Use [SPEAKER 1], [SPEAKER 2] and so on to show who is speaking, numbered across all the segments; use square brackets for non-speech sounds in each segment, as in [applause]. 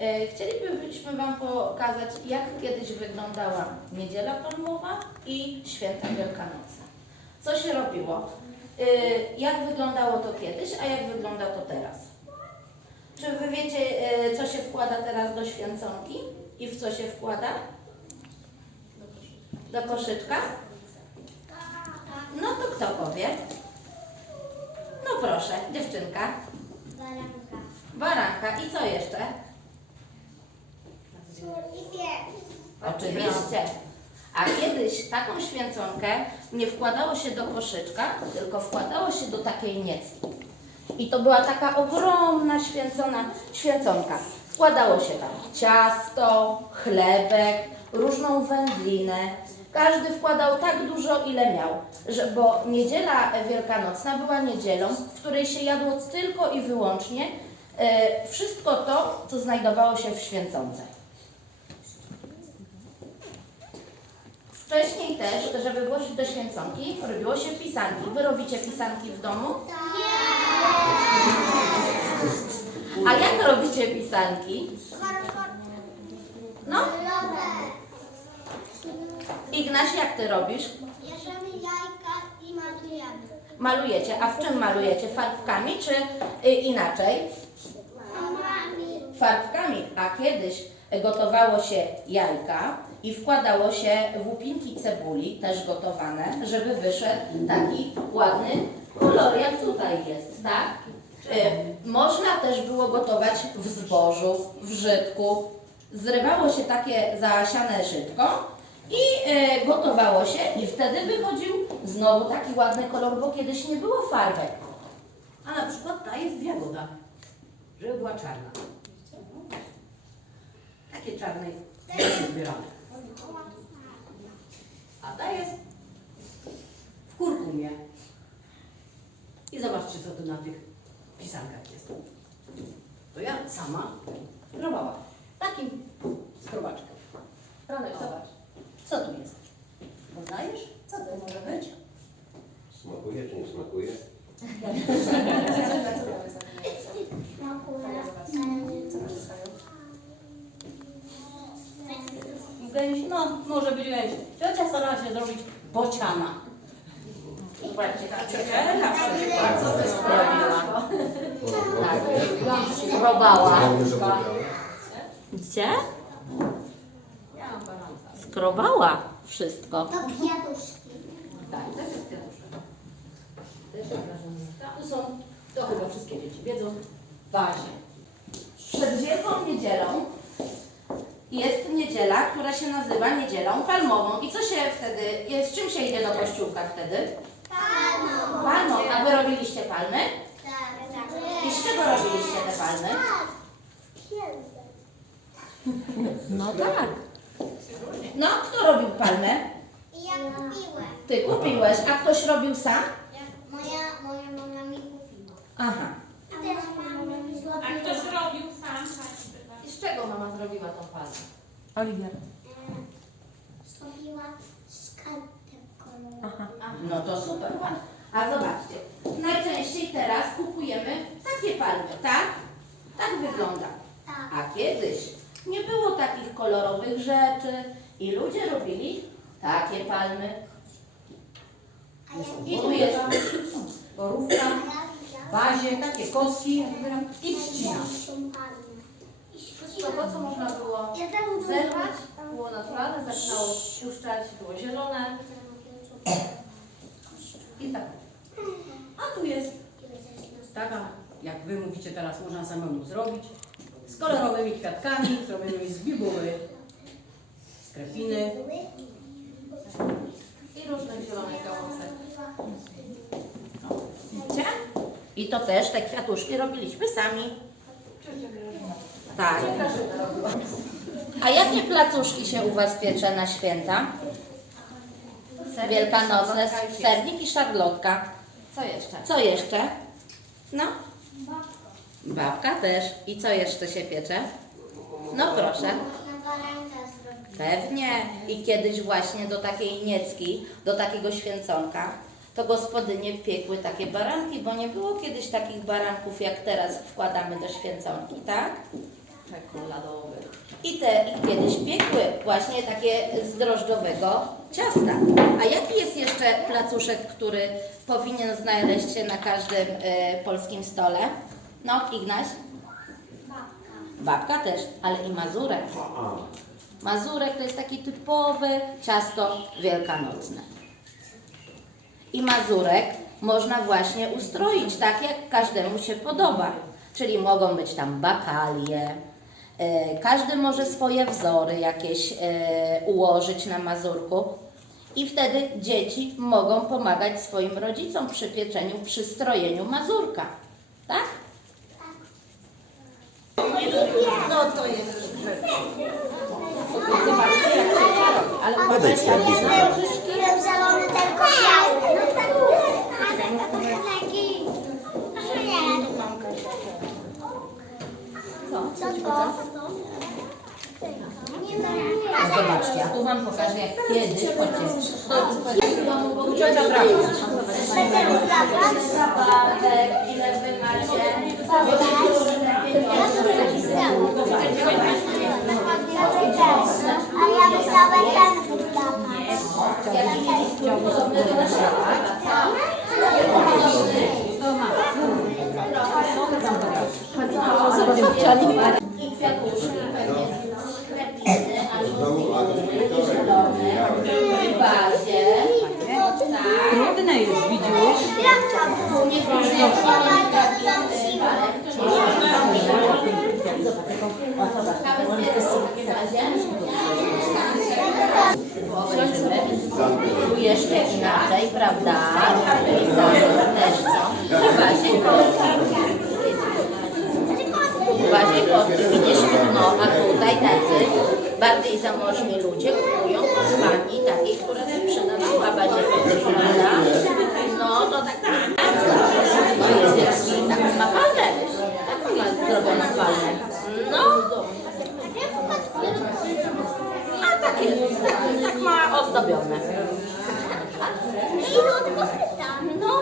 [SPEAKER 1] E, Chcielibyśmy Wam pokazać, jak kiedyś wyglądała Niedziela Palmowa i Święta Wielkanocne. Co się robiło? E, Jak wyglądało to kiedyś, a jak wygląda to teraz? Czy Wy wiecie, e, co się wkłada teraz do święconki i w co się wkłada? Do koszyczka? No to kto powie? No proszę, dziewczynka.
[SPEAKER 2] Baranka.
[SPEAKER 1] Baranka i co jeszcze? Oczywiście. A kiedyś taką święconkę nie wkładało się do koszyczka, tylko wkładało się do takiej niecki. I to była taka ogromna święcona święconka. Wkładało się tam ciasto, chlebek, różną wędlinę. Każdy wkładał tak dużo, ile miał, że, bo niedziela wielkanocna była niedzielą, w której się jadło tylko i wyłącznie e, wszystko to, co znajdowało się w święconce. Wcześniej też, żeby włożyć do święconki, robiło się pisanki. Wy robicie pisanki w domu? A jak robicie pisanki? No, Ignaś, jak ty robisz?
[SPEAKER 2] Bierzemy jajka i malujemy.
[SPEAKER 1] Malujecie. A w czym malujecie? Farbkami czy y, inaczej? Farbkami. Kiedyś gotowało się jajka i wkładało się łupinki cebuli, też gotowane, żeby wyszedł taki ładny kolor, jak tutaj jest, tak? Y, Można też było gotować w zbożu, w żytku. Zrywało się takie zasiane żytko i y, gotowało się i wtedy wychodził znowu taki ładny kolor, bo kiedyś nie było farbek.
[SPEAKER 3] A na przykład ta jest w jagodach, żeby była czarna. Takie czarne jest zbierane. A ta jest w kurkumie. I zobaczcie, co tu na tych pisankach jest. To ja sama próbowałam. Takim skrobaczkiem. Franek, zobacz. Co tu jest? Poznajesz? Co to może być?
[SPEAKER 4] Smakuje czy nie smakuje? [laughs]
[SPEAKER 3] no, może być gęś. Ciocia starała się zrobić bociana.
[SPEAKER 1] Zobaczcie, ta ciocia przykład, co ty zrobiła? Tak, skrobała. Gdzie?
[SPEAKER 3] Ja mam balansa.
[SPEAKER 1] Skrobała wszystko.
[SPEAKER 2] To kwiatuszki.
[SPEAKER 3] Tak, też jest kwiatuszek. Tu są, to chyba wszystkie dzieci wiedzą, w bazie.
[SPEAKER 1] Przed Wielką Niedzielą jest niedziela, która się nazywa Niedzielą Palmową. I co się wtedy, z czym się idzie do kościółka wtedy?
[SPEAKER 2] Palmo.
[SPEAKER 1] Palmą. A wy robiliście palmy?
[SPEAKER 2] Tak, tak.
[SPEAKER 1] I z czego robiliście te palmy? No tak. No, kto robił palmę?
[SPEAKER 2] Ja kupiłem.
[SPEAKER 1] Ty kupiłeś, a ktoś robił sam?
[SPEAKER 2] Moja, moja mama mi kupiła.
[SPEAKER 1] Aha.
[SPEAKER 2] A też mama mi
[SPEAKER 5] A
[SPEAKER 2] zrobiła.
[SPEAKER 5] ktoś robił sam, tak
[SPEAKER 1] I z czego mama zrobiła tą palmę?
[SPEAKER 6] Oliwier.
[SPEAKER 2] Zrobiła z kartek kolorowych.
[SPEAKER 6] Aha.
[SPEAKER 1] No to super. A zobaczcie, najczęściej teraz kupujemy takie palmy, tak? Tak wygląda.
[SPEAKER 2] Tak.
[SPEAKER 1] A kiedyś nie było takich kolorowych rzeczy i ludzie robili takie palmy. I tu jest
[SPEAKER 3] Borówka, bazie, takie kostki i trzcina.
[SPEAKER 1] To, to co można było zerwać, było naturalne, zaczynało puszczać, było zielone i tak.
[SPEAKER 3] A tu jest taka, jak wy mówicie teraz, można samemu zrobić, z kolorowymi kwiatkami, zrobionymi z bibuły, z krepiny.
[SPEAKER 1] I różne zielone gałązek. I to też te kwiatuszki robiliśmy sami. Tak. A jakie placuszki się u Was piecze na święta? Wielkanocne, sernik i szarlotka.
[SPEAKER 6] Co jeszcze?
[SPEAKER 1] Co jeszcze? No? Babka też. I co jeszcze się piecze? No proszę. Pewnie. I kiedyś właśnie do takiej niecki, do takiego święconka, to gospodynie piekły takie baranki, bo nie było kiedyś takich baranków, jak teraz wkładamy do święconki, tak?
[SPEAKER 3] Czekoladowe.
[SPEAKER 1] I te i kiedyś piekły właśnie takie z drożdżowego ciasta. A jaki jest jeszcze placuszek, który powinien znaleźć się na każdym e, polskim stole? No, Ignaś? Babka też, ale i mazurek. Mazurek to jest taki typowe ciasto wielkanocne. I mazurek można właśnie ustroić tak, jak każdemu się podoba. Czyli mogą być tam bakalie, każdy może swoje wzory jakieś e, ułożyć na mazurku. I wtedy dzieci mogą pomagać swoim rodzicom przy pieczeniu, przy strojeniu mazurka. Tak? No to jest Zobaczcie, jak to. Ale uważajcie, ale nożyczki
[SPEAKER 2] Był zielony tylko biały. Taki.
[SPEAKER 1] Co?
[SPEAKER 2] Co to? Nie da
[SPEAKER 1] A zobaczcie, a tu Wam pokażę jak kiedyś, chodźcie, to ciocia Zabawek, ile Wy macie,
[SPEAKER 2] A ja całe ten wydawać.
[SPEAKER 1] Jaki mieliśmy podobny do naszego? I kwiatuszki pewnie krepiny, albo zielone, w bazie. Tak.
[SPEAKER 3] Trudne jest, widzisz?
[SPEAKER 2] Jak to?
[SPEAKER 1] Niektórzy jak mają taki e, balet, to nie Nawet w bazie. Obejrzymy. Tu jeszcze inaczej, prawda? Też bazie kostki. W bazie kostki widzisz? No, a tutaj tacy bardziej zamożni ludzie kupują z pani takiej, która by przydawała bazie kostki, prawda? No, to tak No jest jakiś tak ma palmę. Taką ma zrobioną palmę. No. A takie, tak, tak ma ozdobione. No.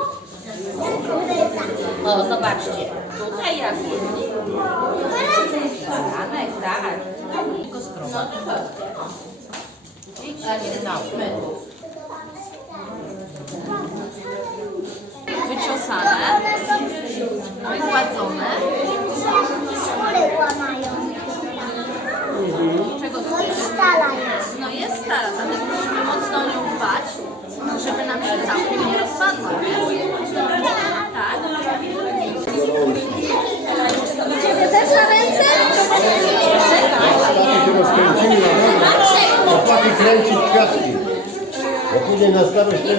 [SPEAKER 1] O, zobaczcie. Tutaj jak jest. Baranek, tak. No to chodźcie. o. A nie znamy tu.
[SPEAKER 5] Wyczesane, wygładzone.
[SPEAKER 2] Skóry łamają.
[SPEAKER 5] Czego
[SPEAKER 2] No jest.
[SPEAKER 5] No jest stara, dlatego musimy mocno o nią dbać, żeby nam się całkiem nie rozpadła? Tak?
[SPEAKER 2] Też na ręce?
[SPEAKER 4] Chłopaki się rozkręcili na wolę. Chłopaki kręcić kwiatki. Bo później na starość też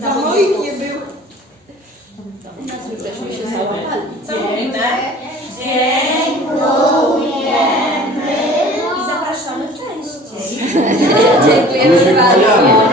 [SPEAKER 4] Za moich nie był. Żeśmy się załapali.
[SPEAKER 6] Dziękujemy.
[SPEAKER 1] Dziękujemy bardzo.